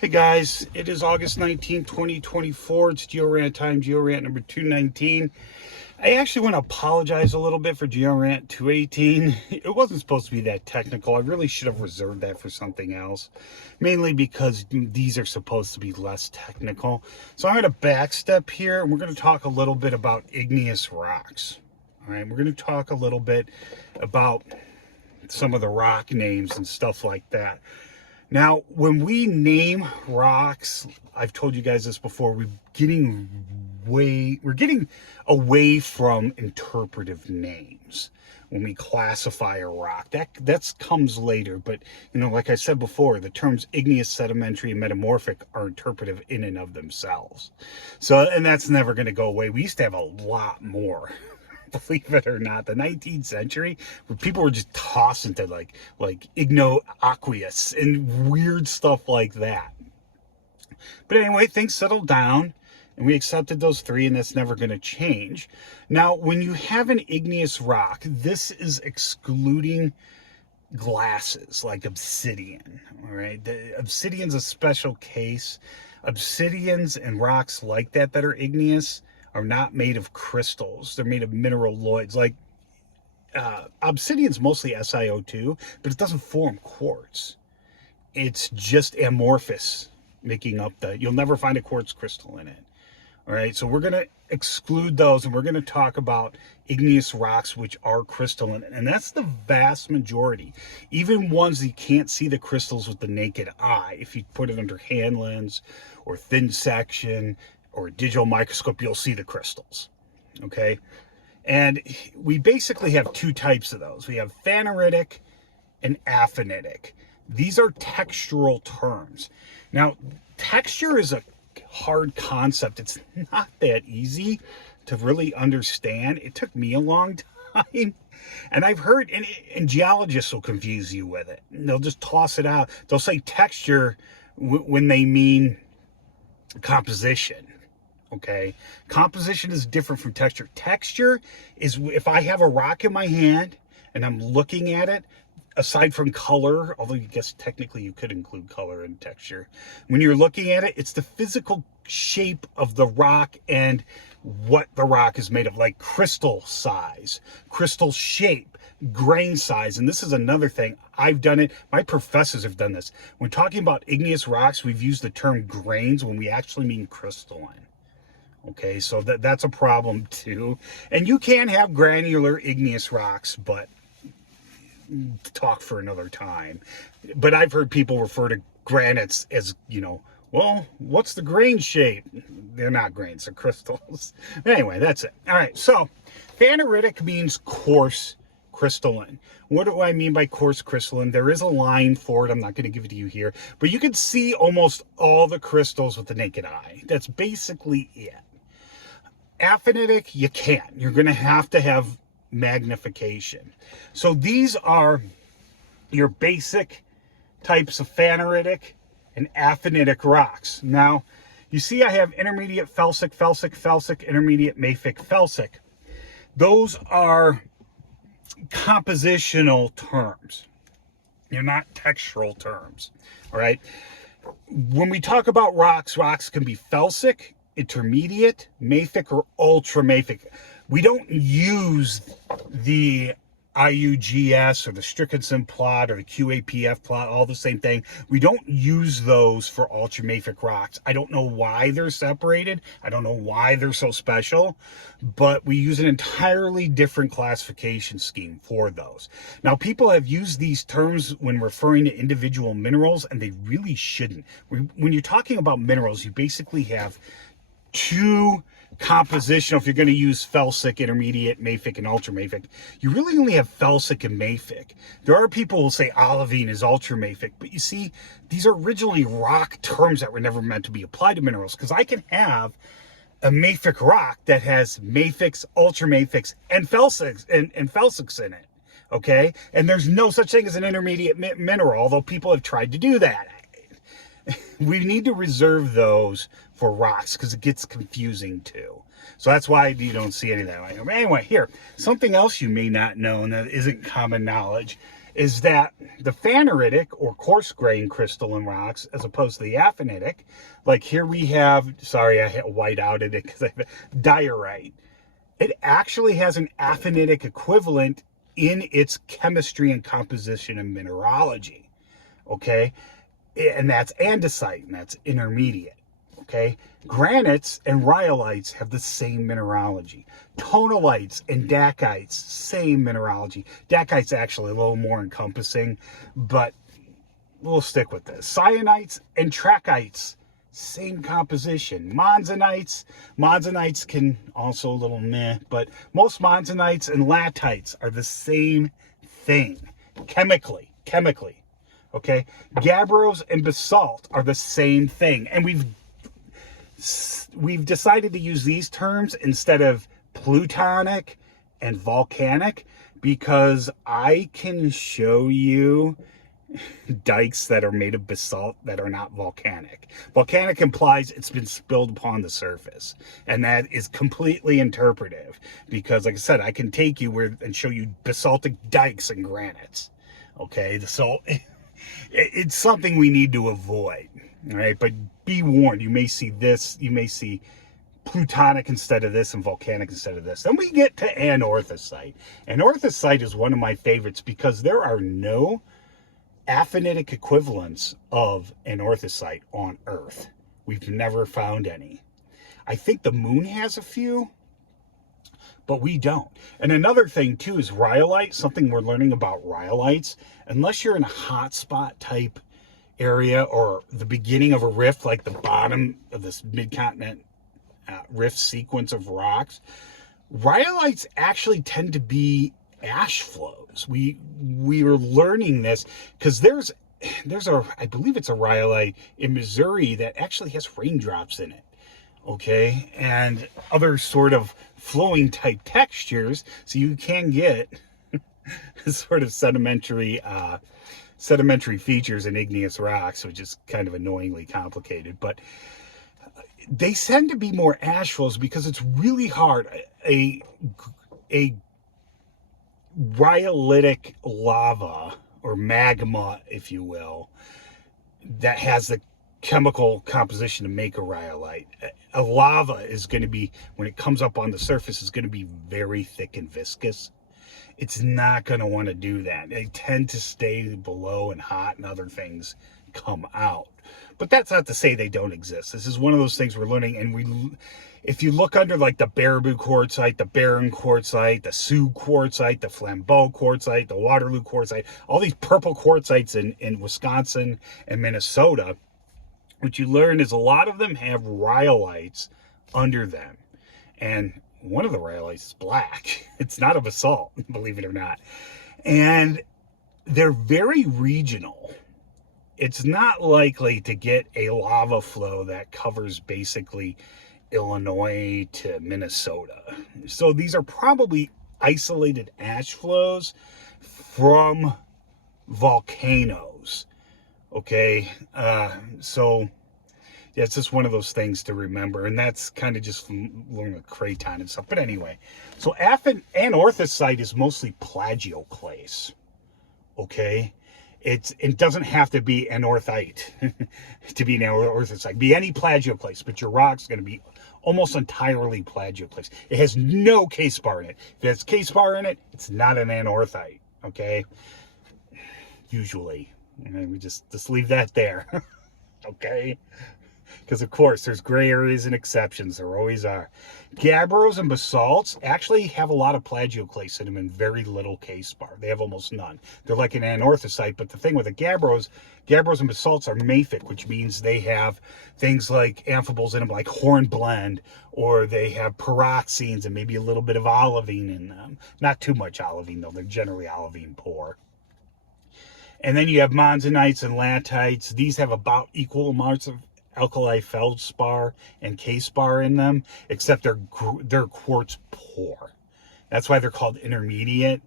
Hey guys, it is August 19, 2024. It's Geo-Rant time, Geo-Rant number 219. I actually want to apologize a little bit for Geo-Rant 218. It wasn't supposed to be that technical. I really should have reserved that for something else, mainly because these are supposed to be less technical. So I'm going to backstep here, and we're going to talk a little bit about igneous rocks. All right, we're going to talk a little bit about some of the rock names and stuff like that. Now, when we name rocks, I've told you guys this before, we're getting away from interpretive names when we classify a rock. That comes later, but like I said before, the terms igneous, sedimentary, and metamorphic are interpretive in and of themselves. So, and that's never going to go away. We used to have a lot more. Believe it or not, the 19th century, where people were just tossing to like igneous and weird stuff like that. But anyway, things settled down and we accepted those three, and that's never going to change. Now, when you have an igneous rock, this is excluding glasses like obsidian. All right, the obsidian's a special case. Obsidians and rocks like that are igneous are not made of crystals. They're made of mineraloids. Like obsidian's mostly SiO2, but it doesn't form quartz. It's just amorphous, making up you'll never find a quartz crystal in it. All right, so we're going to exclude those, and we're going to talk about igneous rocks, which are crystalline, and that's the vast majority. Even ones that you can't see the crystals with the naked eye. If you put it under hand lens or thin section or a digital microscope, you'll see the crystals. Okay, and we basically have two types of those. We have phaneritic and aphanitic. These are textural terms. Now, texture is a hard concept. It's not that easy to really understand. It took me a long time. And I've heard, and geologists will confuse you with it. They'll just toss it out. They'll say texture when they mean composition. Okay, composition is different from texture. Texture is if I have a rock in my hand and I'm looking at it, aside from color, although I guess technically you could include color and texture. When you're looking at it, it's the physical shape of the rock and what the rock is made of, like crystal size, crystal shape, grain size. And this is another thing. I've done it. My professors have done this. When talking about igneous rocks, we've used the term grains when we actually mean crystalline. Okay, so that's a problem too. And you can have granular igneous rocks, but talk for another time. But I've heard people refer to granites as, well, what's the grain shape? They're not grains, they're crystals. Anyway, that's it. All right, so phaneritic means coarse crystalline. What do I mean by coarse crystalline? There is a line for it. I'm not going to give it to you here, but you can see almost all the crystals with the naked eye. That's basically it. Aphanitic, you can't. You're going to have magnification. So these are your basic types of phaneritic and aphanitic rocks. Now, you see I have intermediate felsic, felsic, felsic, intermediate mafic, felsic. Those are compositional terms. They're not textural terms. All right. When we talk about rocks, rocks can be felsic, intermediate, mafic, or ultramafic. We don't use the IUGS or the Strickson plot or the QAPF plot, all the same thing. We don't use those for ultramafic rocks. I don't know why they're separated. I don't know why they're so special, but we use an entirely different classification scheme for those. Now, people have used these terms when referring to individual minerals, and they really shouldn't. When you're talking about minerals, you basically have two compositional. If you're going to use felsic, intermediate, mafic, and ultramafic, you really only have felsic and mafic. There are people who will say olivine is ultramafic, but you see, these are originally rock terms that were never meant to be applied to minerals, because I can have a mafic rock that has mafics, ultramafics, and felsics and felsics in it. Okay, and there's no such thing as an intermediate mineral, although people have tried to do that. We need to reserve those for rocks because it gets confusing too. So that's why you don't see any of that. Anyway, here, something else you may not know and that isn't common knowledge. is that the phaneritic or coarse grain crystalline rocks, as opposed to the aphanitic, like here we have, sorry, I white outed it because I have diorite. It actually has an aphanitic equivalent in its chemistry and composition and mineralogy. Okay, and that's andesite, and that's intermediate. Okay, granites and rhyolites have the same mineralogy. Tonalites and dacites, same mineralogy. Dacites actually a little more encompassing, but we'll stick with this. Cyanites and trachytes, same composition. Monzonites can also a little meh, but most monzonites and latites are the same thing chemically. Okay, gabbros and basalt are the same thing, and we've decided to use these terms instead of plutonic and volcanic because I can show you dikes that are made of basalt that are not volcanic. Volcanic implies it's been spilled upon the surface, and that is completely interpretive because, like I said, I can take you where and show you basaltic dikes and granites. Okay, so it's something we need to avoid. All right, but be warned, you may see this, you may see plutonic instead of this and volcanic instead of this. Then we get to anorthosite. Anorthosite is one of my favorites because there are no aphanitic equivalents of anorthosite on Earth. We've never found any. I think the moon has a few, but we don't. And another thing too is rhyolite, something we're learning about rhyolites. Unless you're in a hotspot type area or the beginning of a rift, like the bottom of this mid-continent rift sequence of rocks, rhyolites actually tend to be ash flows. We are learning this because there's I believe it's a rhyolite in Missouri that actually has raindrops in it. Okay, and other sort of flowing type textures, so you can get sort of sedimentary features in igneous rocks, which is kind of annoyingly complicated. But they tend to be more ash flows because it's really hard. A rhyolitic lava or magma, if you will, that has the chemical composition to make a rhyolite. A lava is going to be, when it comes up on the surface, is going to be very thick and viscous. It's not going to want to do that. They tend to stay below and hot, and other things come out. But that's not to say they don't exist. This is one of those things we're learning, and if you look under like the Baraboo quartzite, the Barron quartzite, the Sioux quartzite, the Flambeau quartzite, the Waterloo quartzite, all these purple quartzites in Wisconsin and Minnesota, what you learn is a lot of them have rhyolites under them. And one of the rhyolites is black. It's not a basalt, believe it or not. And they're very regional. It's not likely to get a lava flow that covers basically Illinois to Minnesota. So these are probably isolated ash flows from volcanoes. Okay, so yeah, it's just one of those things to remember, and that's kind of just from learning the craton and stuff. But anyway, so anorthosite is mostly plagioclase. Okay, it doesn't have to be anorthite to be an anorthosite. Be any plagioclase, but your rock's going to be almost entirely plagioclase. It has no K-spar in it. If it has K-spar in it, it's not an anorthite. Okay, usually. And we just leave that there. Okay, because of course there's gray areas and exceptions. There always are. Gabbros and basalts actually have a lot of plagioclase in them and very little K-spar. They have almost none. They're like an anorthosite, but the thing with the gabbros and basalts are mafic, which means they have things like amphiboles in them, like hornblende, or they have pyroxenes and maybe a little bit of olivine in them. Not too much olivine though. They're generally olivine poor. And then you have monzonites and latites. These have about equal amounts of alkali feldspar and K-spar in them, except they're quartz poor. That's why they're called intermediate,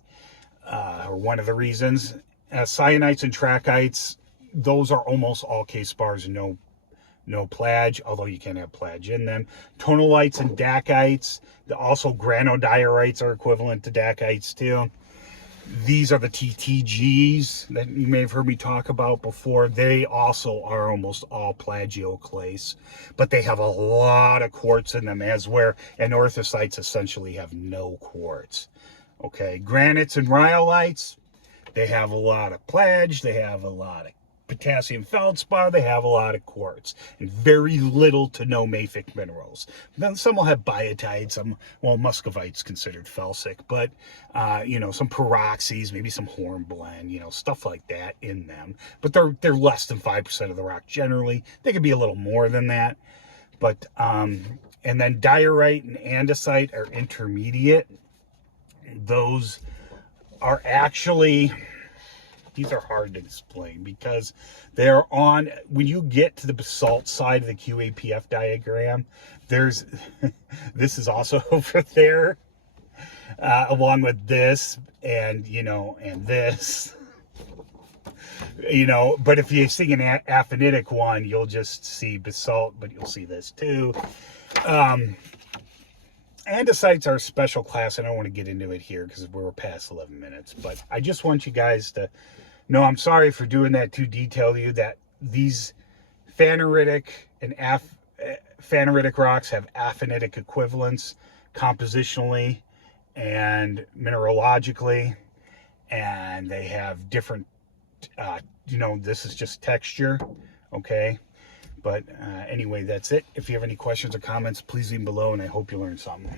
or one of the reasons. Cyanites and trachytes, those are almost all K-spars, no plag, although you can have plag in them. Tonalites and dacites, also granodiorites are equivalent to dacites too. These are the TTGs that you may have heard me talk about before. They also are almost all plagioclase, but they have a lot of quartz in them, as where anorthosites essentially have no quartz. Okay, granites and rhyolites, they have a lot of plage, they have a lot of potassium feldspar, they have a lot of quartz, and very little to no mafic minerals. Then some will have biotite, some, well, muscovite's considered felsic, but, you know, some peroxies, maybe some hornblende, you know, stuff like that in them. But they're less than 5% of the rock generally. They could be a little more than that. But, and then diorite and andesite are intermediate. Those are actually, these are hard to explain because they're on, when you get to the basalt side of the QAPF diagram, there's, this is also over there, along with this and, you know, and this, you know, but if you see an aphanitic one, you'll just see basalt, but you'll see this too. Andesites are a special class, and I don't want to get into it here because we're past 11 minutes, but I just want you guys to know, I'm sorry for doing that too detailed to you, that these phaneritic and phaneritic rocks have aphanitic equivalents compositionally and mineralogically, and they have different, you know, this is just texture, okay? But anyway, that's it. If you have any questions or comments, please leave them below, and I hope you learned something.